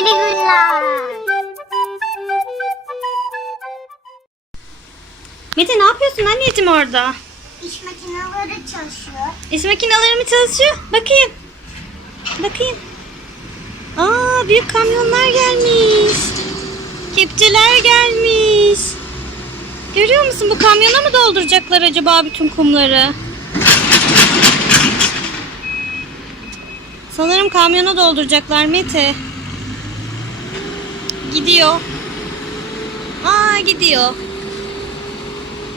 Hayırlı günler. Mete ne yapıyorsun anneciğim orada? İş makineleri çalışıyor. İş makineleri mi çalışıyor? Bakayım. Bakayım. Aa büyük kamyonlar gelmiş. Kepçeler gelmiş. Görüyor musun bu kamyona mı dolduracaklar acaba bütün kumları? Sanırım kamyona dolduracaklar Mete. Gidiyor. Aa gidiyor.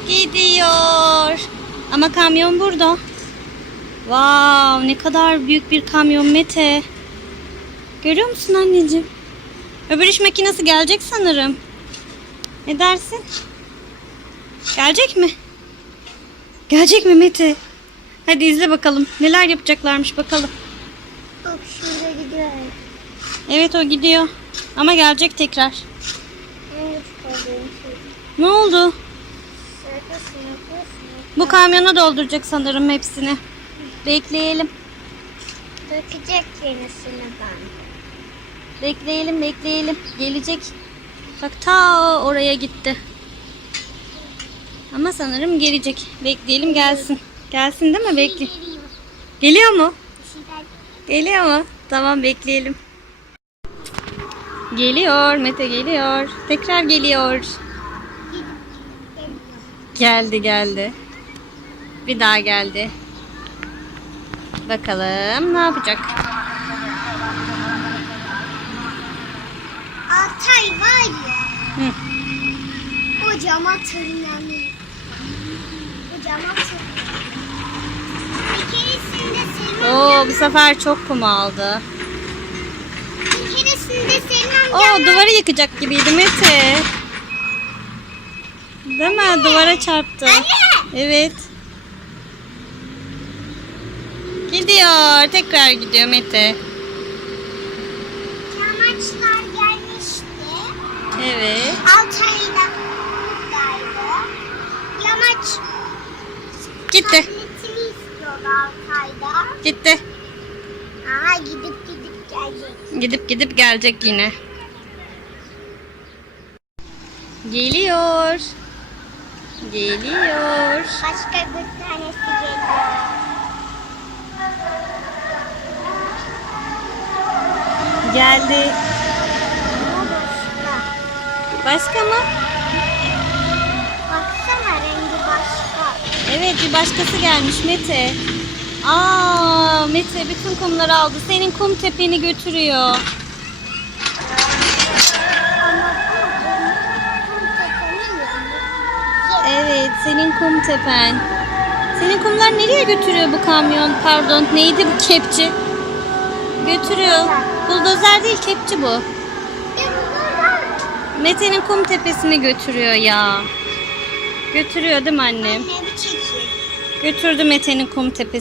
Gidiyor. Ama kamyon burada. Wow, ne kadar büyük bir kamyon Mete. Görüyor musun anneciğim? Öbür iş makinesi gelecek sanırım. Ne dersin? Gelecek mi? Gelecek mi Mete? Hadi izle bakalım. Neler yapacaklarmış bakalım. Bak şurada gidiyor. Evet o gidiyor. Ama gelecek tekrar. Ne oldu? Bu kamyona dolduracak sanırım hepsini. Bekleyelim. Dökecek yenisini ben. Bekleyelim bekleyelim. Gelecek. Bak ta oraya gitti. Ama sanırım gelecek. Bekleyelim gelsin. Gelsin değil mi? Bekle. Geliyor. Mu? Geliyor mu? Tamam bekleyelim. Geliyor. Mete geliyor. Tekrar geliyor. Geldi geldi. Bir daha geldi. Bakalım ne yapacak? Altay var ya. Hı. Kocaman tırmanıyor. Kocaman tırmanıyor. Bir keresinde Oo bu sefer çok kum aldı. Oo duvarı yıkacak gibiydi Mete. Değil mi? Duvara çarptı. Anne! Evet. Gidiyor. Tekrar gidiyor Mete. yamaçlar gelmişti. Evet. Altay'da buradaydı. Yamaç Gitti. Gitti. Aha gidip gidip gelecek. Gidip gidip gelecek yine. Geliyor. Geliyor. Başka bir tanesi geliyor. Geldi. Başka mı? Baksana rengi başka. Evet bir başkası gelmiş Mete. Aa Mete bütün kumları aldı. Senin kum tepeni götürüyor. Senin kum tepen. Senin kumlar nereye götürüyor bu kamyon? Pardon neydi bu kepçe? Götürüyor. Buldozer değil kepçe bu. Mete'nin kum tepesini götürüyor ya. Götürüyor değil mi annem? Götürdü Mete'nin kum tepesi.